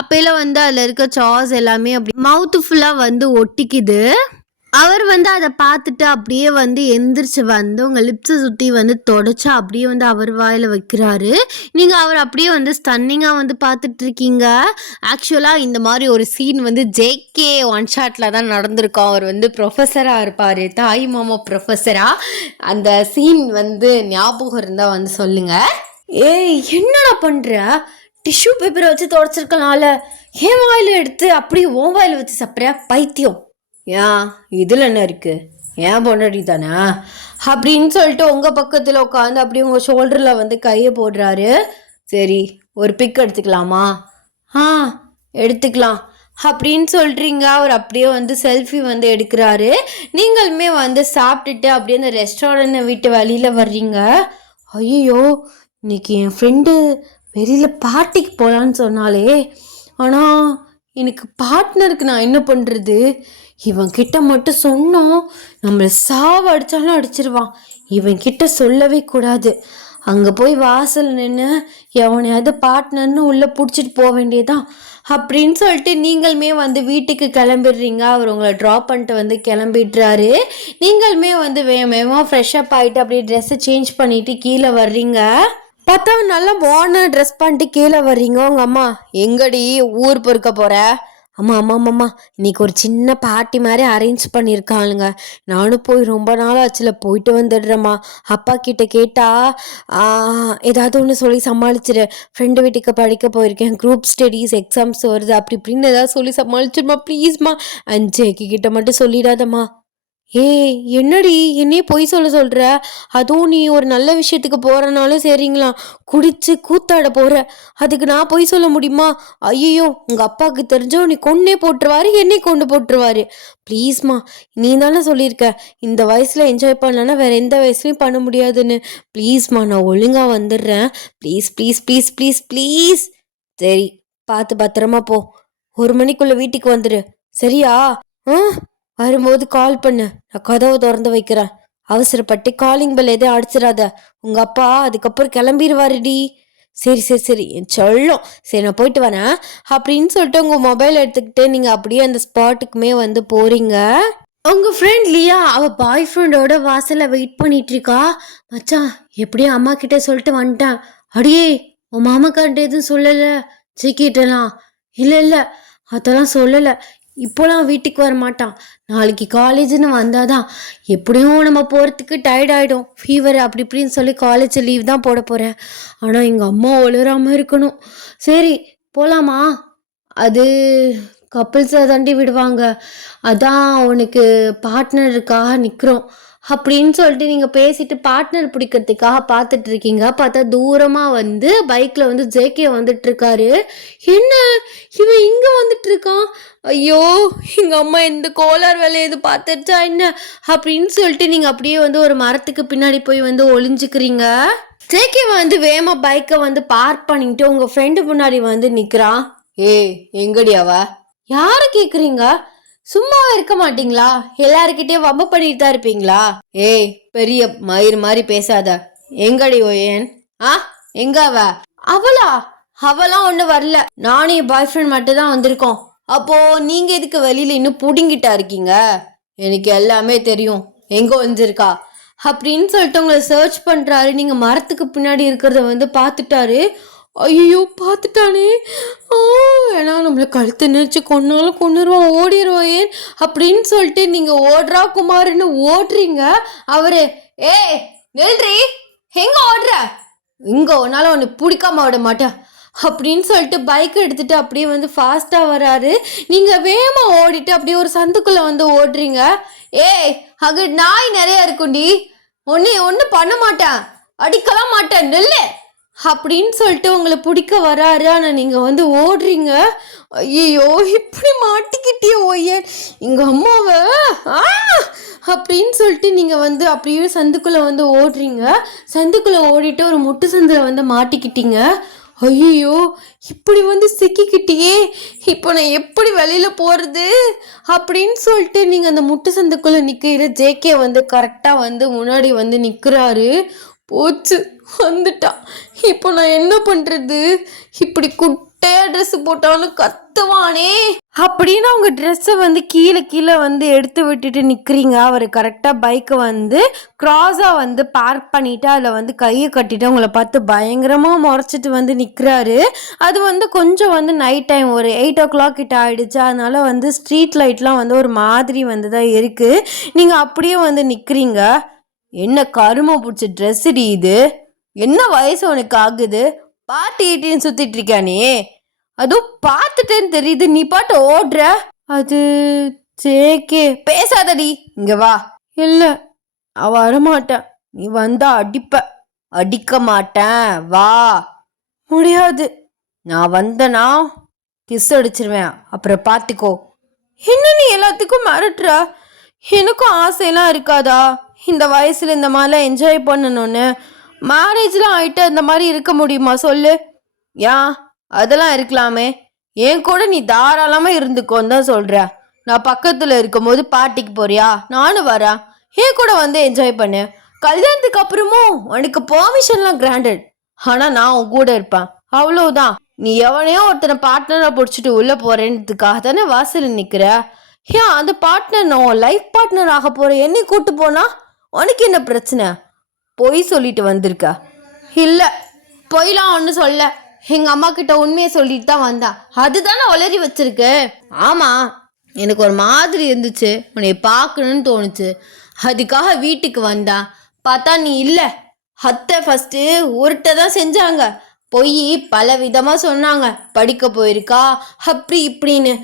அப்பையில வந்து அதில் இருக்க சாஸ் எல்லாமே அப்படி மவுத்து ஃபுல்லாக வந்து ஒட்டிக்குது. அவர் வந்து அத பார்த்துட்டு அப்படியே வந்து எந்திரிச்சு வந்து உங்க லிப்ஸ சுத்தி வந்து தொடச்சு அப்படியே வந்து அவர் வாயில வைக்கிறாரு. நீங்க அவர அப்படியே வந்து ஸ்டன்னிங்கா வந்து பார்த்துட்டு இருக்கீங்க. ஆக்சுவலா இந்த மாரி ஒரு சீன் வந்து ஜேகே ஒன் ஷாட்ல தான் நடந்திருக்கும். அவர் வந்து ப்ரொஃபஸரா இருப்பாரு. தாய் மாமா ப்ரொஃபஸரா. அந்த சீன் வந்து ஞாபகம் இருந்தா வந்து சொல்லுங்க. ஏய், என்னடா பண்ற? டிஷ்யூ பேப்பரை வச்சு தொடச்சிருக்கனால என் வாயில எடுத்து அப்படியே உன் வாயில வச்சு சாப்பிட்ற பைத்தியம். ஏன் இதில் என்ன இருக்குது? ஏன் பொண்டாட்டி தானே அப்படின்னு சொல்லிட்டு உங்கள் பக்கத்தில் உட்காந்து அப்படியே உங்கள் ஷோல்டரில் வந்து கையை போடுறாரு. சரி, ஒரு பிக் எடுத்துக்கலாமா? ஆ, எடுத்துக்கலாம் அப்படின்னு சொல்கிறீங்க. அவர் அப்படியே வந்து செல்ஃபி வந்து எடுக்கிறாரு. நீங்களுமே வந்து சாப்பிட்டுட்டு அப்படியே அந்த ரெஸ்டாரண்ட்டை விட்டு வெளியில் வர்றீங்க. ஐயோ, இன்னைக்கு என் ஃப்ரெண்டு வெளியில் பார்ட்டிக்கு போகலான்னு சொன்னாலே, ஆனால் எனக்கு பார்ட்னருக்கு நான் என்ன பண்ணுறது? இவன் கிட்ட மட்டும் சொன்னோம் நம்மளை சாவ அடித்தாலும் அடிச்சிருவான். இவன் கிட்ட சொல்லவே கூடாது. அங்கே போய் வாசல் நின்று எவனையாவது பார்ட்னர்னு உள்ளே பிடிச்சிட்டு போக வேண்டியதான் அப்படின்னு சொல்லிட்டு நீங்களுமே வந்து வீட்டுக்கு கிளம்பிடுறீங்க. அவர் உங்களை ட்ராப் பண்ணிட்டு வந்து கிளம்பிடுறாரு. நீங்களுமே வந்து வேகமாக ஃப்ரெஷ்அப் ஆகிட்டு அப்படியே ட்ரெஸ்ஸை சேஞ்ச் பண்ணிவிட்டு கீழே வர்றீங்க. பார்த்தா நல்லா மாடர்னாக ட்ரெஸ் பண்ணிட்டு கீழே வர்றீங்க. உங்கள் அம்மா, எங்கடி ஊர் பொறுக்க போகிற? ஆமாம் ஆமாம் ஆமாம்மா, இன்னைக்கு ஒரு சின்ன பார்ட்டி மாதிரி அரேஞ்ச் பண்ணியிருக்காளுங்க. நானும் போய் ரொம்ப நாள் ஆச்சுல, போயிட்டு வந்துடுறேம்மா. அப்பா கிட்ட கேட்டா ஏதாவது ஒன்று சொல்லி சமாளிச்சிரு. ஃப்ரெண்டு வீட்டுக்கு படிக்க போயிருக்கேன், குரூப் ஸ்டடீஸ் எக்ஸாம்ஸ் வருது, அப்படி இப்படின்னு ஏதாவது சொல்லி சமாளிச்சிருமா ப்ளீஸ்மா. அஞ்சேக்கு கிட்ட மட்டும் சொல்லிடாதம்மா. ஏய், என்னடி என்னையே பொய் சொல்ற? அதுவும் நீ ஒரு நல்ல விஷயத்துக்கு போறனாலும் சரிங்களா, குடிச்சு கூத்தாட போற, அதுக்கு நான் பொய் சொல்ல முடியுமா? ஐயோ, உங்க அப்பாவுக்கு தெரிஞ்சோ நீ கொன்னே போட்டுருவாரு, என்னை கொண்டு போட்டுருவாரு. ப்ளீஸ்மா, நீ தானே சொல்லியிருக்க இந்த வயசுல என்ஜாய் பண்ணலன்னா வேற எந்த வயசுலையும் பண்ண முடியாதுன்னு. ப்ளீஸ்மா, நான் ஒழுங்கா வந்துடுறேன். Please please please please please. சரி, பார்த்து பத்திரமா போ. 1 மணிக்குள்ள வீட்டுக்கு வந்துடு, சரியா? ஆ, வரும்போது கால் பண்ணு, நான் கதவை திறந்து வைக்கிறேன். அவசரப்பட்டு காலிங் பெல் எதையும் அடிச்சிடாத, உங்க அப்பா அதுக்கப்புறம் கிளம்பிடுவாருடி. சரி சரி சரி, என் சொல்லும். சரி, நான் போயிட்டு வரேன் அப்படின்னு சொல்லிட்டு உங்க மொபைல் எடுத்துக்கிட்டு நீங்க அப்படியே அந்த ஸ்பாட்டுக்குமே வந்து போறீங்க. உங்க ஃப்ரெண்ட் லியா அவ பாய் ஃப்ரெண்டோட வாசல்ல வெயிட் பண்ணிட்டு இருக்கா. மச்சான், எப்படியும் அம்மா கிட்ட சொல்லிட்டு வந்துட்டேன். அடியே, உன் மாமாக்கார்ட்ட எதுவும் சொல்லல? சீக்கிட்டலாம்? இல்லை அதெல்லாம் சொல்லலை. இப்போலாம் வீட்டுக்கு வர மாட்டான். நாளைக்கு காலேஜ்னு வந்தாதான். எப்படியும் நம்ம போகிறதுக்கு டயர்ட் ஆகிடும், ஃபீவர் அப்படி இப்படின்னு சொல்லி காலேஜ் லீவ் தான் போட போகிறேன். ஆனால் எங்கள் அம்மா ஒழுறாமல் இருக்கணும். சரி, போகலாமா? அது கப்பிள்ஸை தாண்டி விடுவாங்க. அதான் உனக்கு பார்ட்னருக்காக நிற்கிறோம் அப்படின்னு சொல்லிட்டு நீங்கள் பேசிட்டு பார்ட்னர் பிடிக்கிறதுக்காக பார்த்துட்டு இருக்கீங்க. பார்த்தா தூரமாக வந்து பைக்கில் வந்து ஜேகே வந்துட்டு இருக்காரு. என்ன இவன் இங்கே வந்துட்டு இருக்கான்? ஐயோ, எங்கள் அம்மா எந்த கோளார் வேலையை எது பார்த்துருச்சா என்ன அப்படின்னு சொல்லிட்டு நீங்கள் அப்படியே வந்து ஒரு மரத்துக்கு பின்னாடி போய் வந்து ஒளிஞ்சுக்கிறீங்க. ஜேகே வந்து வேமா பைக்கை வந்து பார்க் பண்ணிட்டு உங்கள் ஃப்ரெண்டு முன்னாடி வந்து நிற்கிறான். ஏய், எங்கடி அவ? யாரை கேட்குறீங்க? சும்மாவே இருக்க மாட்டீங்களா? எல்லாருக்கிட்டே வம்பு பண்ணிட்டு தான் இருப்பீங்களா? ஏய், பெரிய மயிர் மாதிரி பேசாத. எங்கடி ஓயன்? எங்க அவ? அவளா? அவளாம் ஒண்ணு வரல. நானும் என் பாய் ஃப்ரெண்ட் மட்டும் தான் வந்திருக்கோம். அப்போ நீங்க எதுக்கு வெளியில இன்னும் புடுங்கிட்டா இருக்கீங்க? எனக்கு எல்லாமே தெரியும், எங்க வந்துருக்கா அப்படின்னு சொல்லிட்டு உங்களை சர்ச் பண்றாரு. நீங்க மரத்துக்கு பின்னாடி இருக்கிறத வந்து பார்த்துட்டாரு. ஐயோ, பார்த்துட்டானே, ஏன்னா நம்மளை கழுத்து நினைச்சு கொன்னாலும் கொண்டுருவான், ஓடிடுவோம் ஏன் அப்படின்னு சொல்லிட்டு நீங்கள் ஓடுறா குமார்னு ஓடுறீங்க. அவரு, ஏ நெல்றி, எங்க ஓடுற? இங்க ஒன்னால ஒன்று பிடிக்காம விட மாட்டேன் அப்படின்னு சொல்லிட்டு பைக் எடுத்துட்டு அப்படியே வந்து ஃபாஸ்ட்டாக வராரு. நீங்கள் வேகமாக ஓடிட்டு அப்படியே ஒரு சந்துக்குள்ளே வந்து ஓடுறீங்க. ஏய், அங்கே நாய் நிறைய இருக்குண்டி, ஒன்று பண்ண மாட்டேன், அடிக்கலாம் மாட்டேன், நெல்லு அப்படின்னு சொல்லிட்டு உங்களை பிடிக்க வராரு. ஆனால் நீங்கள் வந்து ஓடுறீங்க. ஐயோ இப்படி மாட்டிக்கிட்டியே ஒய்யர் எங்கள் அம்மாவை ஆ அப்படின்னு சொல்லிட்டு நீங்கள் வந்து அப்படியே சந்துக்குள்ளே வந்து ஓடுறீங்க. சந்துக்குள்ளே ஓடிட்டு ஒரு முட்டு சந்தில் வந்து மாட்டிக்கிட்டீங்க. ஐயோ இப்படி வந்து சிக்கிக்கிட்டியே, இப்போ நான் எப்படி வெளியில் போகிறது அப்படின்னு சொல்லிட்டு நீங்கள் அந்த முட்டு சந்துக்குள்ளே நிற்கிற ஜேகே வந்து கரெக்டாக வந்து முன்னாடி வந்து நிற்கிறாரு. போச்சு வந்துட்டான், இப்போ நான் என்ன பண்ணுறது, இப்படி குட்டையா ட்ரெஸ் போட்டாலும் கத்துவானே அப்படின்னு அவங்க ட்ரெஸ்ஸை வந்து கீழே கீழே வந்து எடுத்து விட்டுட்டு நிற்கிறீங்க. அவர் கரெக்டாக பைக்கை வந்து க்ராஸாக வந்து பார்க் பண்ணிவிட்டு அதில் வந்து கையை கட்டிட்டு உங்களை பார்த்து பயங்கரமாக முறைச்சிட்டு வந்து நிற்கிறாரு. அது வந்து கொஞ்சம் வந்து நைட் டைம் ஒரு 8 o'clock கிட்ட ஆகிடுச்சு. அதனால் வந்து ஸ்ட்ரீட் லைட்லாம் வந்து ஒரு மாதிரி வந்து தான் இருக்குது. நீங்கள் அப்படியே வந்து நிற்கிறீங்க. என்ன கருமை பிடிச்ச ட்ரெஸ்ஸுடி இது, என்ன வயசு உனக்கு ஆகுது, பார்ட்டி ஈட்டின்னு சுற்றிட்டு இருக்கானே, அதுவும் பார்த்துட்டேன்னு தெரியுது, நீ பாட்டு ஓடுற. அது ஜேகே. பேசாதடி, இங்கே வா. இல்லை அவ வரமாட்டேன், நீ வந்தா அடிப்ப. அடிக்க மாட்டேன், வா. முடியாது, நான் வந்தனா கிஸ் அடிச்சிருவேன், அப்புறம் பார்த்துக்கோ. என்ன நீ எல்லாத்துக்கும் மிரட்டுற, எனக்கும் ஆசையெல்லாம் இருக்காதா இந்த வயசில் இந்த மாதிரிலாம் என்ஜாய் பண்ணணும்னு? மேரேஜ்லாம் ஆகிட்டு அந்த மாதிரி இருக்க முடியுமா சொல்லு? ஏன் அதெல்லாம் இருக்கலாமே, என் கூட நீ தாராளமாக இருந்துக்கோன்னு தான் சொல்கிற. நான் பக்கத்தில் இருக்கும்போது பார்ட்டிக்கு போறியா, நானும் வரேன், என் கூட வந்து என்ஜாய் பண்ணு. கல்யாணத்துக்கு அப்புறமும் உனக்கு பெர்மிஷன்லாம் கிராண்டட், ஆனால் நான் உன் கூட இருப்பேன், அவ்வளோதான். நீ எவனையோ ஒருத்தனை பார்ட்னராக பிடிச்சிட்டு உள்ளே போகிறேன்றதுக்காக தானே வாசலில் நிற்கிற. ஏன் அந்த பார்ட்னர் நான் லைஃப் பார்ட்னர் ஆக போகிற என்னை கூட்டு போனா உனக்கு என்ன பிரச்சனை? பொய் சொல்லிட்டு வந்திருக்க. இல்லை பொய்லாம் ஒன்றும் சொல்ல, எங்கள் அம்மா கிட்ட உண்மையை சொல்லிட்டு தான் வந்தான், அதுதானே உளறி வச்சிருக்கு. ஆமாம், எனக்கு ஒரு மாதிரி இருந்துச்சு, உன்னை பார்க்கணுன்னு தோணுச்சு, அதுக்காக வீட்டுக்கு வந்தான். பார்த்தா நீ இல்லை. அத்தை ஃபஸ்ட்டு உருட்ட தான் செஞ்சாங்க, பொய் பல விதமாக சொன்னாங்க, படிக்க போயிருக்கா அப்படி இப்படின்னு.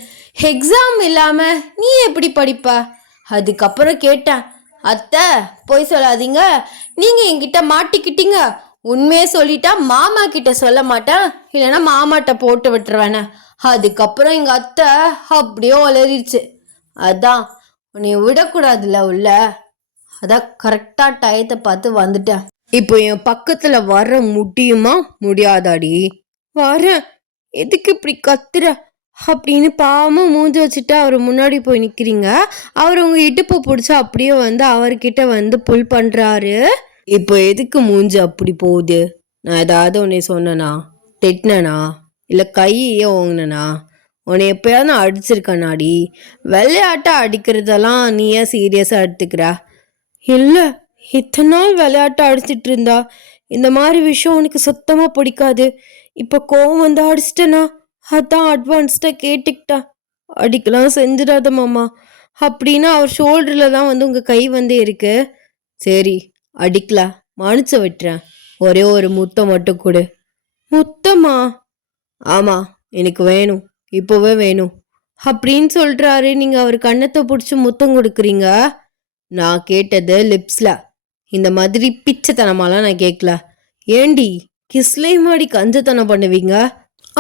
எக்ஸாம் இல்லாமல் நீ எப்படி படிப்ப? அதுக்கப்புறம் கேட்டேன், அத்தை பொய் சொல்லாதீங்க, நீங்கள் என்கிட்ட மாட்டிக்கிட்டீங்க, உண்மையே சொல்லிட்டா மாமா கிட்ட சொல்ல மாட்டேன், இல்லைன்னா மாமாட்ட போட்டு விட்டுருவேனே. அதுக்கப்புறம் எங்கள் அத்தை அப்படியே உளறிடுச்சு. அதான் உன்னை விடக்கூடாதுல்ல உள்ள, அதான் கரெக்டாக டயத்தை பார்த்து வந்துட்டேன். இப்போ என் பக்கத்தில் வர முடியுமா முடியாதாடி? வரேன், எதுக்கு இப்படி கத்துற அப்படின்னு பாவமாக மூஞ்சி வச்சுட்டு அவர் முன்னாடி போய் நிற்கிறீங்க. அவர் உங்கள் இடுப்பு பிடிச்சி அப்படியே வந்து அவர்கிட்ட வந்து புல் பண்ணுறாரு. இப்போ எதுக்கு மூஞ்சி அப்படி போகுது? நான் ஏதாவது உன்னை சொன்னனா, திட்டினனா, இல்லை கையே ஓங்கினனா? உன்னை எப்போயாவது நான் அடிச்சிருக்கனாடி? விளையாட்டாக அடிக்கிறதெல்லாம் நீ ஏன் சீரியஸாக எடுத்துக்கிற? இல்லை, இத்தனை நாள் விளையாட்டை அடிச்சிட்டு இருந்தா, இந்த மாதிரி விஷயம் உனக்கு சுத்தமாக பிடிக்காது, இப்போ கோவம் வந்து அடிச்சிட்டேனா, அதான் அட்வான்ஸ்டாக கேட்டுக்கிட்டா. அடிக்கலாம் செஞ்சிடாத மாமா அப்படின்னு அவர் ஷோல்டரில் தான் வந்து உங்கள் கை வந்து இருக்கு. சரி அடிக்கலாம், மன்னிச்சு விட்டுறேன், ஒரே ஒரு முத்தம் மட்டும் கொடு. முத்தமா? ஆமாம் எனக்கு வேணும், இப்போவே வேணும் அப்படின்னு சொல்கிறாரு. நீங்கள் அவர் கண்ணத்தை பிடிச்சி முத்தம் கொடுக்குறீங்க. நான் கேட்டது லிப்ஸில், இந்த மாதிரி பிச்சைத்தனமாலாம் நான் கேட்கல. ஏண்டி கிஸ்லையும் மாடி கஞ்சத்தனம் பண்ணுவீங்க?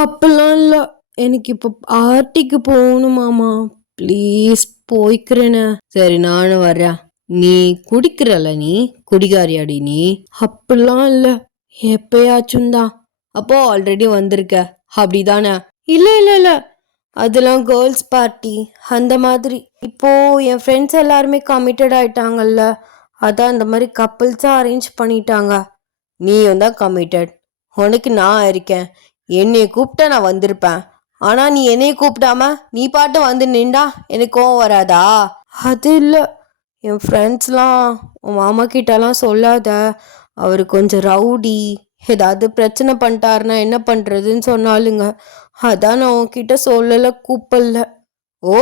அப்பெல்லாம் இல்லை, எனக்கு இப்போ பார்ட்டிக்கு போகணுமாமா, ப்ளீஸ் போய்க்கிறேன்னு. சரி நானும் வர்றேன். நீ குடிக்கிறல, நீ குடிகாரியாடி நீ? அப்படிலாம் இல்லை, எப்பயாச்சும் தான். அப்போ ஆல்ரெடி வந்திருக்க அப்படிதானே? இல்லை இல்லை இல்லை, அதெல்லாம் கேர்ள்ஸ் பார்ட்டி அந்த மாதிரி. இப்போது என் ஃப்ரெண்ட்ஸ் எல்லாருமே கமிட்டட் ஆகிட்டாங்கல்ல, அதான் இந்த மாதிரி கப்புள்ஸாக அரேஞ்ச் பண்ணிட்டாங்க. நீயும் தான் கமிட்டட், உனக்கு நான் இருக்கேன், என்னை கூப்பிட்டா நான் வந்திருப்பேன், ஆனால் நீ என்னையை கூப்பிடாம நீ பாட்டு வந்து நின்றா எனக்கு கோவம் வராதா? அது இல்லை, என் ஃப்ரெண்ட்ஸ்லாம் உன் மாமா கிட்டலாம் சொல்லாத, அவர் கொஞ்சம் ரவுடி, ஏதாவது பிரச்சனை பண்ணிட்டாருன்னா என்ன பண்ணுறதுன்னு சொன்னாலுங்க, அதான் நான் உன்கிட்ட சொல்லலை, கூப்பிடல. ஓ,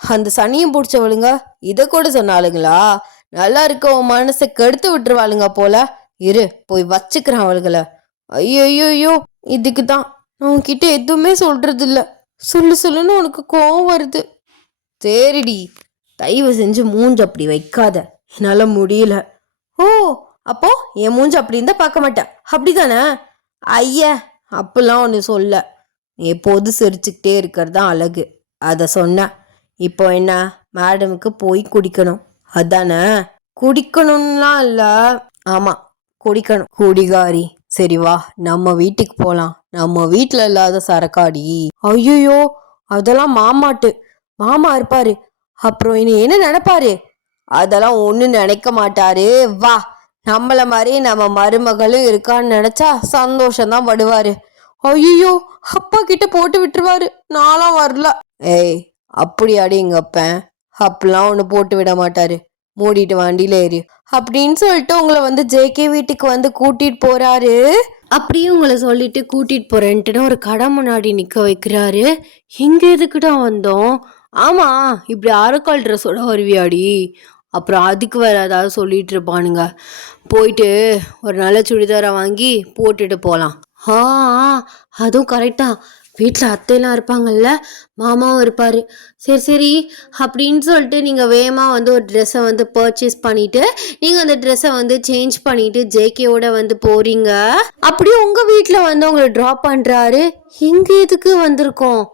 அந்த சனியும் பிடிச்சவளுங்க இதை கூட சொன்னாளுங்களா? நல்லா இருக்க உன் மனசை கெடுத்து விட்டுருவாளுங்க போல. இரு போய் வச்சுக்கிறேன் அவளுகளை. ஐயோ இதுக்கு தான் நான் உன்கிட்ட எதுவுமே சொல்றது இல்லை, சொல்லுன்னு உனக்கு கோவம் வருது. சரிடி, தயவு செஞ்சு மூஞ்சு அப்படி வைக்காத, என்னால் முடியல. ஓ அப்போ என் மூஞ்சி அப்படி இருந்தால் பார்க்க மாட்டேன் அப்படிதானே? ஐய, அப்பெல்லாம் ஒன்று சொல்ல. நீ எப்போது சிரிச்சுக்கிட்டே இருக்கிறது தான் அழகு. அதை சொன்னேன். இப்போ என்ன, மேடமுக்கு போய் குடிக்கணும் அதானே? குடிக்கணும்லாம் இல்லை. ஆமாம், குடிக்கணும். குடிகாரி. சரி வா, நம்ம வீட்டுக்கு போகலாம். நம்ம வீட்டில் இல்லாத சரக்காடி. ஐயோ, அதெல்லாம் மாமாட்டு. மாமா இருப்பாரு, அப்புறம் இனி என்ன நினைப்பாரு? அதெல்லாம் ஒன்றும் நினைக்க மாட்டாரு. வா, நம்மள மாதிரி நம்ம மருமகளும் இருக்கான்னு நினைச்சா சந்தோஷம்தான் படுவாரு. ஐயோ, அப்பா கிட்ட போட்டு விட்டுருவாரு. நான்லாம் வரல. ஏய், அப்படியாடி எங்க அப்பன்? அப்பெல்லாம் ஒன்று போட்டு விட மாட்டாரு. மூடிட்டு வண்டியில ஏறி அப்படின்னு சொல்லிட்டு உங்களை வந்து ஜேகே வீட்டுக்கு வந்து கூட்டிட்டு போறாரு. அப்படியே உங்களை சொல்லிட்டு கூட்டிட்டு போறேன்ட்டு ஒரு கடை முன்னாடி நிக்க வைக்கிறாரு. எங்க எதுக்குடா வந்தோம்? ஆமா, இப்படி அரைக்கால் ட்ரெஸ்ஸோட வருவியாடி? அப்புறம் அதுக்கு வேற ஏதாவது சொல்லிட்டு இருப்பானுங்க. போயிட்டு ஒரு நல்ல சுடிதாரை வாங்கி போட்டுட்டு போகலாம். ஆ அதுவும் கரெக்டா. வீட்டில் அத்தையெல்லாம் இருப்பாங்கல்ல, மாமாவும் இருப்பார். சரி சரி அப்படின்னு சொல்லிட்டு நீங்கள் வேகமாக வந்து ஒரு ட்ரெஸ்ஸை வந்து பர்ச்சேஸ் பண்ணிவிட்டு நீங்கள் அந்த ட்ரெஸ்ஸை வந்து சேஞ்ச் பண்ணிவிட்டு ஜேகேவோட வந்து போகிறீங்க. அப்படியே உங்கள் வீட்டில் வந்து உங்களை ட்ராப் பண்ணுறாரு. இங்கே எதுக்கு வந்திருக்கோம்?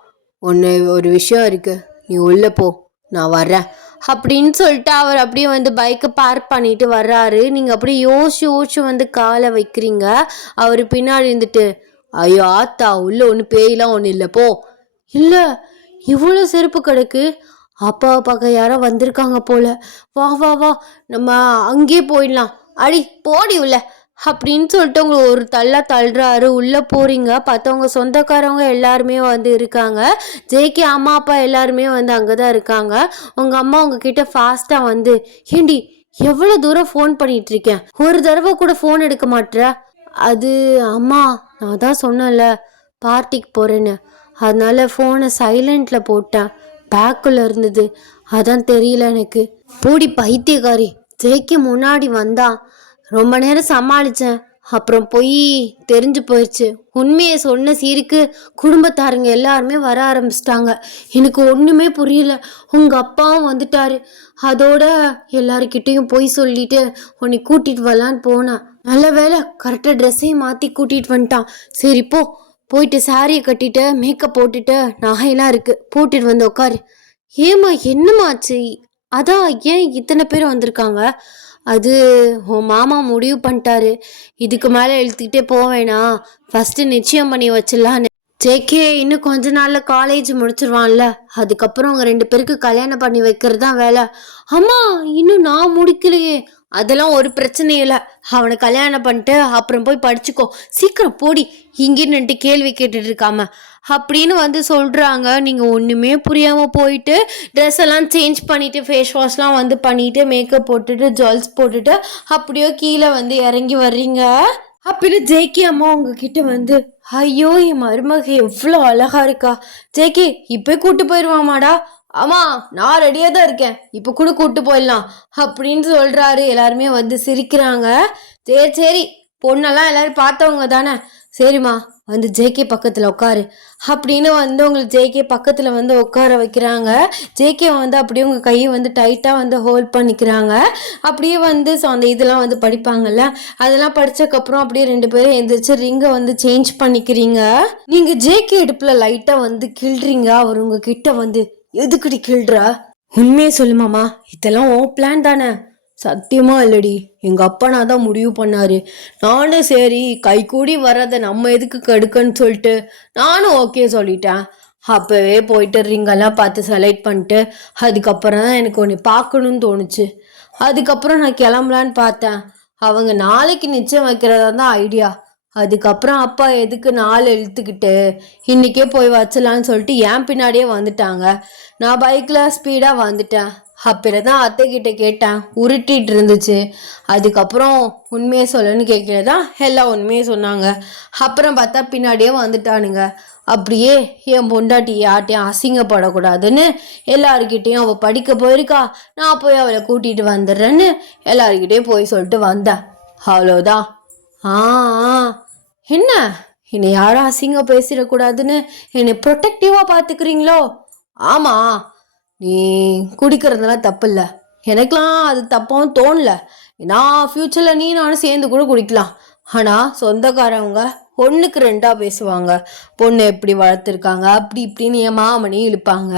ஒரு விஷயம் இருக்குது, நீ உள்ளே போ, நான் வர்றேன் அப்படின்னு சொல்லிட்டு அவர் அப்படியே வந்து பைக்கை பார்க் பண்ணிட்டு வர்றாரு. நீங்கள் அப்படியே யோசிச்சு வந்து காலை வைக்கிறீங்க. அவர் பின்னாடி இருந்துட்டு, ஐயோ ஆத்தா, உள்ள ஒன்று பேயெல்லாம் ஒன்றும் இல்லை, போ. இல்லை, இவ்வளோ செருப்பு கிடக்கு. அப்பாவை பார்க்க யாரோ வந்திருக்காங்க போல. வா வா வா, நம்ம அங்கேயே போயிடலாம். அடி போடி உள்ள அப்படின்னு சொல்லிட்டு உங்களை ஒரு தள்ளுறாரு. உள்ளே போகிறீங்க. பார்த்தவங்க சொந்தக்காரவங்க எல்லாருமே வந்து இருக்காங்க. ஜேகே அம்மா அப்பா எல்லாருமே வந்து அங்கே தான் இருக்காங்க. உங்கள் அம்மா உங்ககிட்ட ஃபாஸ்ட்டாக வந்து, ஏண்டி எவ்வளோ தூரம் ஃபோன் பண்ணிட்டு இருக்கேன், ஒரு தடவை கூட ஃபோன் எடுக்க மாட்டேற? அது அம்மா, நான் தான் சொன்னேன்ல பார்ட்டிக்கு போகிறேன்னு, அதனால ஃபோனை சைலண்டில் போட்டேன், பேக்குள்ளே இருந்தது, அதான் தெரியல எனக்கு. போடி பைத்தியக்காரி. ஜேகே முன்னாடி வந்தான், ரொம்ப நேரம் சமாளித்தேன், அப்புறம் போய் தெரிஞ்சு போயிடுச்சு. உண்மையை சொன்ன சீருக்கு குடும்பத்தாருங்க எல்லாருமே வர ஆரம்பிச்சிட்டாங்க. எனக்கு ஒன்றுமே புரியல. உங்கள் அப்பாவும் வந்துட்டாரு. அதோட எல்லாருக்கிட்டேயும் போய் சொல்லிட்டு உன்னை கூட்டிகிட்டு வரலான்னு போனேன். நல்ல வேலை, கரெக்டாக ட்ரெஸ்ஸையும் மாற்றி கூட்டிகிட்டு வந்துட்டான். சரி போ, போயிட்டு சாரியை கட்டிட்டு மேக்கப் போட்டுட்டு நகையெல்லாம் இருக்குது, போட்டுட்டு வந்து உட்காரு. ஏம்மா, என்னமாச்சு? அதான் ஏன் இத்தனை பேர் வந்திருக்காங்க? அது உன் மாமா முடிவு பண்ணிட்டாரு, இதுக்கு மேலே இழுத்துக்கிட்டே போவேனா, ஃபஸ்ட்டு நிச்சயம் பண்ணி வச்சிடலான்னு. ஜேகே இன்னும் கொஞ்ச நாளில் காலேஜ் முடிச்சிருவான்ல, அதுக்கப்புறம் அவங்க 2 பேருக்கு கல்யாணம் பண்ணி வைக்கிறது தான் வேலை. அம்மா, இன்னும் நான் முடிக்கலையே. அதெல்லாம் ஒரு பிரச்சனையும் இல்லை, அவனை கல்யாணம் பண்ணிட்டு அப்புறம் போய் படிச்சுக்கோ. சீக்கிரம் போடி, இங்கே நின்றுட்டு கேள்வி கேட்டுட்டு இருக்காம அப்படின்னு வந்து சொல்கிறாங்க. நீங்கள் ஒன்றுமே புரியாமல் போயிட்டு ட்ரெஸ் எல்லாம் சேஞ்ச் பண்ணிவிட்டு ஃபேஸ் வாஷ்லாம் வந்து பண்ணிவிட்டு மேக்கப் போட்டுட்டு ஜுவல்ஸ் போட்டுட்டு அப்படியோ கீழே வந்து இறங்கி வர்றீங்க. அப்படின்னு ஜேகே அம்மா உங்ககிட்ட வந்து, ஐயோ என் மருமக எவ்வளோ அழகா இருக்கா, ஜேகே இப்போ கூட்டு போயிடுவாமாடா. ஆமா, நான் ரெடியாக தான் இருக்கேன், இப்போ கூட கூட்டு போயிடலாம் அப்படின்னு சொல்கிறாரு. எல்லாருமே வந்து சிரிக்கிறாங்க. சரி சரி, பொண்ணெல்லாம் எல்லாரும் பார்த்தவங்க தானே, சரிம்மா வந்து ஜேகே பக்கத்தில் உட்காரு அப்படின்னு வந்து உங்களுக்கு ஜேகே பக்கத்தில் வந்து உட்கார வைக்கிறாங்க. ஜேகே வந்து அப்படியே உங்கள் கையை வந்து டைட்டாக வந்து ஹோல்ட் பண்ணிக்கிறாங்க. அப்படியே வந்து ஸோ அந்த இதெல்லாம் வந்து படிப்பாங்கல்ல, அதெல்லாம் படித்ததுக்கப்புறம் அப்படியே 2 பேரும் எழுந்திரிச்சு ரிங்கை வந்து சேஞ்ச் பண்ணிக்கிறீங்க. நீங்கள் ஜேகே இடுப்பில் லைட்டாக வந்து கிள்றீங்க. அவர் உங்ககிட்ட வந்து, எதுக்குடி கிள்றா, உண்மையே சொல்லுமாமா, இதெல்லாம் ஓ பிளான் தானே? சத்தியமா இல்லடி, எங்கள் அப்பா நான் தான் முடிவு பண்ணாரு. நானும் சரி கை கூடி வர்றதை நம்ம எதுக்கு கெடுக்கன்னு சொல்லிட்டு நானும் ஓகே சொல்லிட்டேன். அப்போவே போயிட்டு ரிங்கெல்லாம் பார்த்து செலக்ட் பண்ணிட்டு அதுக்கப்புறம் தான் எனக்கு ஒன்று பார்க்கணுன்னு தோணுச்சு. அதுக்கப்புறம் நான் கிளம்பலான்னு பார்த்தேன். அவங்க நாளைக்கு நிச்சயம் வைக்கிறதா தான் ஐடியா. அதுக்கப்புறம் அப்பா எதுக்கு நாள் இழுத்துக்கிட்டு இன்றைக்கே போய் வச்சலான்னு சொல்லிட்டு என் பின்னாடியே வந்துட்டாங்க. நான் பைக்கில் ஸ்பீடாக வந்துட்டேன். அப்புறம் தான் அத்தைக்கிட்ட கேட்டேன், உருட்டிகிட்டு இருந்துச்சு. அதுக்கப்புறம் உண்மையை சொல்லணும்னு கேட்கல தான் எல்லாம் உண்மையை சொன்னாங்க. அப்புறம் பார்த்தா பின்னாடியே வந்துட்டானுங்க. அப்படியே என் பொண்டாட்டி யார்ட்டையும் அசிங்கப்படக்கூடாதுன்னு எல்லாருக்கிட்டேயும் அவள் படிக்க போயிருக்கா, நான் போய் அவளை கூட்டிகிட்டு வந்துடுறேன்னு எல்லாருக்கிட்டேயும் போய் சொல்லிட்டு வந்தேன். அவ்வளோதான். ஆ என்ன, என்னை யாரும் அசிங்கம் பேசிடக்கூடாதுன்னு என்னை ப்ரொடெக்டிவாக பார்த்துக்கிறீங்களோ? ஆமாம், நீ குடிக்கிறதுலாம் தப்பு இல்லை, எனக்கெலாம் அது தப்பாகவும் தோணல. நான் ஃப்யூச்சரில் நீ நானும் சேர்ந்து கூட குடிக்கலாம். ஆனால் சொந்தக்காரவங்க ஒன்றுக்கு ரெண்டாக பேசுவாங்க. பொண்ணு எப்படி வளர்த்துருக்காங்க அப்படி இப்படின்னு என் மாமனி இழுப்பாங்க.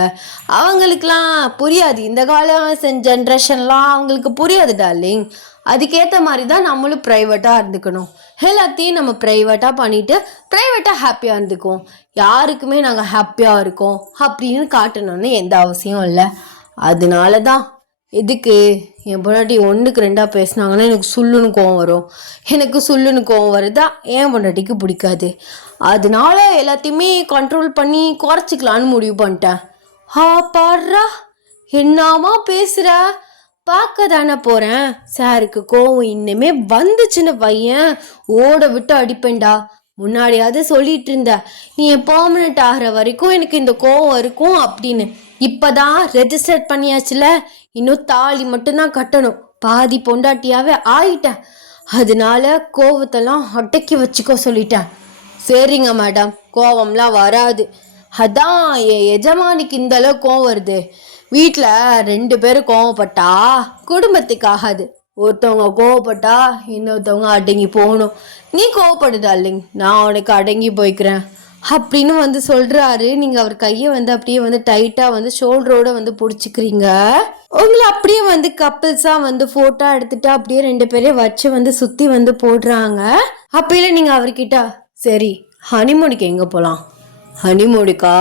அவங்களுக்கெலாம் புரியாது, இந்த காலம் ஜென்ரேஷன்லாம் அவங்களுக்கு புரியாது டார்லிங். அதுக்கேற்ற மாதிரி தான் நம்மளும் ப்ரைவேட்டாக இருந்துக்கணும். எல்லாத்தையும் நம்ம ப்ரைவேட்டாக பண்ணிவிட்டு ப்ரைவேட்டாக ஹாப்பியாக இருந்துக்குவோம். யாருக்குமே நாங்கள் ஹாப்பியாக இருக்கோம் அப்படின்னு காட்டணும்னு எந்த அவசியம் இல்லை. அதனால தான் எதுக்கு என் பொண்டாட்டி ஒன்றுக்கு ரெண்டாக பேசினாங்கன்னா எனக்கு சுள்ளுன்னு கோவம் வரும். எனக்கு சுள்ளுன்னு கோவம் வருதா என் பொண்டாட்டிக்கு பிடிக்காது. அதனால எல்லாத்தையுமே கண்ட்ரோல் பண்ணி குறைச்சிக்கலான்னு முடிவு பண்ணிட்டேன். பாடுறா என்னாமா பேசுகிற, பார்க்க தானே போகிறேன். சாருக்கு கோவம் இன்னுமே வந்துச்சுன்னு பையன் ஓட விட்டு அடிப்பேன்டா. முன்னாடியாவது சொல்லிட்டு இருந்த நீ என் பெர்மனெண்ட் ஆகிற வரைக்கும் எனக்கு இந்த கோவம் இருக்கும் அப்படின்னு. இப்போதான் ரெஜிஸ்டர் பண்ணியாச்சுல, இன்னும் தாலி மட்டும்தான் கட்டணும். பாதி பொண்டாட்டியாவே ஆயிட்டேன். அதனால கோவத்தெல்லாம் அடக்கி வச்சுக்கோ சொல்லிட்டேன். சரிங்க மேடம், கோவம்லாம் வராது. அதான் என் எஜமானிக்கு இந்த அளவு கோவம் வருது. வீட்டில் 2 பேரும் கோவப்பட்டா குடும்பத்துக்கு ஆகாது. ஒருத்தவங்க கோவப்பட்டா இன்னொருத்தவங்க அடங்கி போகணும். நீ கோவப்படுதா இல்லைங்க, நான் உனக்கு அடங்கி போய்க்கிறேன் அப்படின்னு சொல்கிறாரு. நீங்கள் அவர் கையை அப்படியே டைட்டாக ஷோல்டரோட பிடிச்சிக்கிறீங்க. உங்களை அப்படியே கப்பிள்ஸாக ஃபோட்டோ எடுத்துட்டு அப்படியே 2 பேரையும் வச்சு சுற்றி போடுறாங்க. அப்பயில நீங்கள் அவர்கிட்ட சரி ஹனிமூனுக்கு எங்கே போகலாம்? ஹனிமூனுக்கா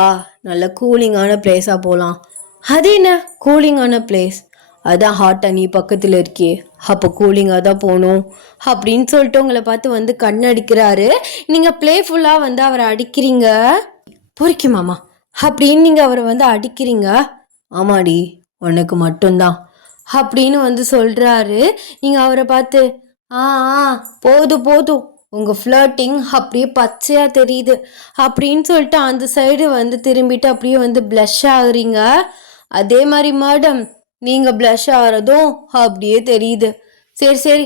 நல்ல கூலிங்கான பிளேஸாக போகலாம். அது என்ன கூலிங்கான பிளேஸ்? அதான் ஹாட் நீ பக்கத்தில் இருக்கே, அப்போ கூலிங்காக தான் போகணும் அப்படின்னு சொல்லிட்டு உங்களை பார்த்து கண்ணடிக்கிறாரு. நீங்கள் பிளேஃபுல்லாக அவரை அடிக்கிறீங்க. பொறிக்குமாமா அப்படின்னு நீங்கள் அவரை அடிக்கிறீங்க. ஆமாடி உனக்கு மட்டும்தான் அப்படின்னு சொல்கிறாரு. நீங்கள் அவரை பார்த்து போதும் போதும் உங்கள் ஃப்ளர்ட்டிங் அப்படியே பச்சையாக தெரியுது அப்படின்னு சொல்லிட்டு அந்த சைடு திரும்பிட்டு அப்படியே ப்ளஷ் ஆகுறீங்க. அதே மாதிரி மேடம் நீங்கள் ப்ளஷ் ஆகிறதும் அப்படியே தெரியுது. சரி சரி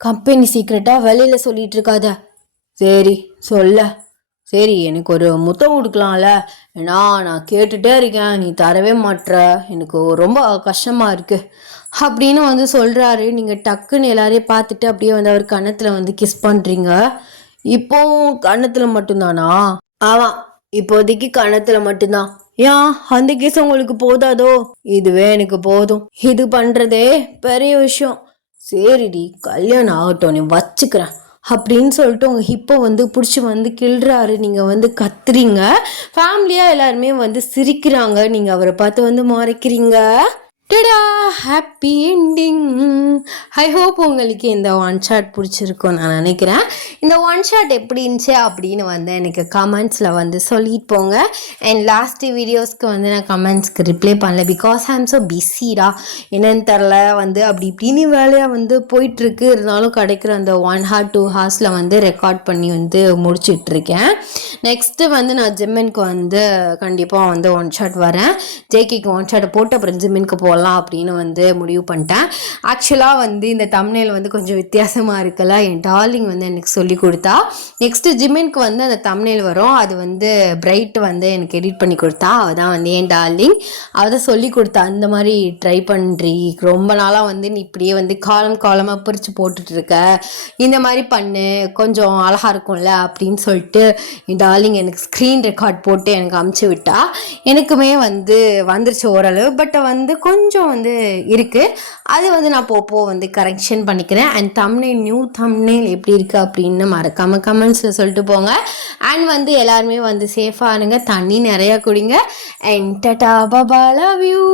கம்பெனி சீக்ரெட்டாக வெளியில் சொல்லிட்டு இருக்காத. சரி சொல்ல. சரி எனக்கு ஒரு முத்தம் கொடுக்கலாம்ல, ஏன்னா நான் கேட்டுகிட்டே இருக்கேன் நீ தரவே மாட்ற, எனக்கு ரொம்ப கஷ்டமாக இருக்குது அப்படின்னு சொல்கிறாரு. நீங்கள் டக்குன்னு எல்லாரையும் பார்த்துட்டு அப்படியே அவர் கன்னத்தில் கிஸ் பண்ணுறீங்க. இப்போவும் கன்னத்தில் மட்டும்தானா? ஆமாம் இப்போதைக்கு கன்னத்தில் மட்டும்தான். ஏன் அந்த கேஸ் உங்களுக்கு போதாதோ? இதுவே எனக்கு போதும். இது பண்ணுறதே பெரிய விஷயம். சரிடி கல்யாணம் ஆகட்டும் நீ வச்சுக்கிறேன் அப்படின்னு சொல்லிட்டு உங்கள் ஹிப்பை பிடிச்சி கிள்றாரு. நீங்கள் கத்துறீங்க. ஃபேமிலியாக எல்லாருமே சிரிக்கிறாங்க. நீங்கள் அவரை பார்த்து மறைக்கிறீங்க. டடா ஹாப்பி என்டிங். ஐ ஹோப் உங்களுக்கு இந்த ஒன் ஷாட் பிடிச்சிருக்கும் நான் நினைக்கிறேன். இந்த ஒன் ஷாட் எப்படி இருந்துச்சு அப்படின்னு எனக்கு கமெண்ட்ஸில் சொல்லிட்டு போங்க. அண்ட் லாஸ்ட் வீடியோஸ்க்கு நான் கமெண்ட்ஸ்க்கு ரிப்ளை பண்ணல, பிகாஸ் ஐ எம் ஸோ பிஸிடா, என்னன்னு தெரில அப்படி இப்படின்னு வேலையாக போயிட்டுருக்கு. இருந்தாலும் கிடைக்கிற அந்த 1 hour 2 hours ரெக்கார்ட் பண்ணி முடிச்சிட்ருக்கேன். நெக்ஸ்ட்டு நான் ஜிம்மினுக்கு கண்டிப்பாக ஒன் ஷாட் வரேன். ஜேகேக்கு ஒன் ஷாட்டை போட்டு அப்புறம் ஜிம்மினுக்கு போகலாம் அப்படின்னு முடிவு பண்ணிட்டேன். ஆக்சுவலாக இந்த தம்ப்நெயில் கொஞ்சம் வித்தியாசமாக இருக்குல்ல, என் டார்லிங் எனக்கு சொல்லி கொடுத்தா. நெக்ஸ்ட்டு ஜிம்மினுக்கு அந்த தம்ப்நெயில் வரும், அது பிரைட் எனக்கு எடிட் பண்ணி கொடுத்தா. அவள் தான் என் டார்லிங், அவள் தான் சொல்லி கொடுத்தா. அந்த மாதிரி ட்ரை பண்ணுறி, ரொம்ப நாளாக நீ இப்படியே காலமாக பிரித்து போட்டுட்ருக்க, இந்த மாதிரி பண்ணு கொஞ்சம் அழகாக இருக்கும்ல அப்படின்னு சொல்லிட்டு என் டார்லிங் எனக்கு ஸ்க்ரீன் ரெக்கார்ட் போட்டு எனக்கு அமுச்சு விட்டா. எனக்குமே வந்துருச்சு ஓரளவு. பட் கொஞ்சம் இருக்குது. அது நான் போப்போ கரெக்ஷன் பண்ணிக்கிறேன். அண்ட் தம்ப்நெயில் நியூ தம்ப்நெயில் எப்படி இருக்குது அப்படின்னு மறக்காமல் கமெண்ட்ஸில் சொல்லிட்டு போங்க. அண்ட் எல்லாருமே சேஃபாக இருங்க, தண்ணி நிறையா குடிங்க. And Tata Baba love you.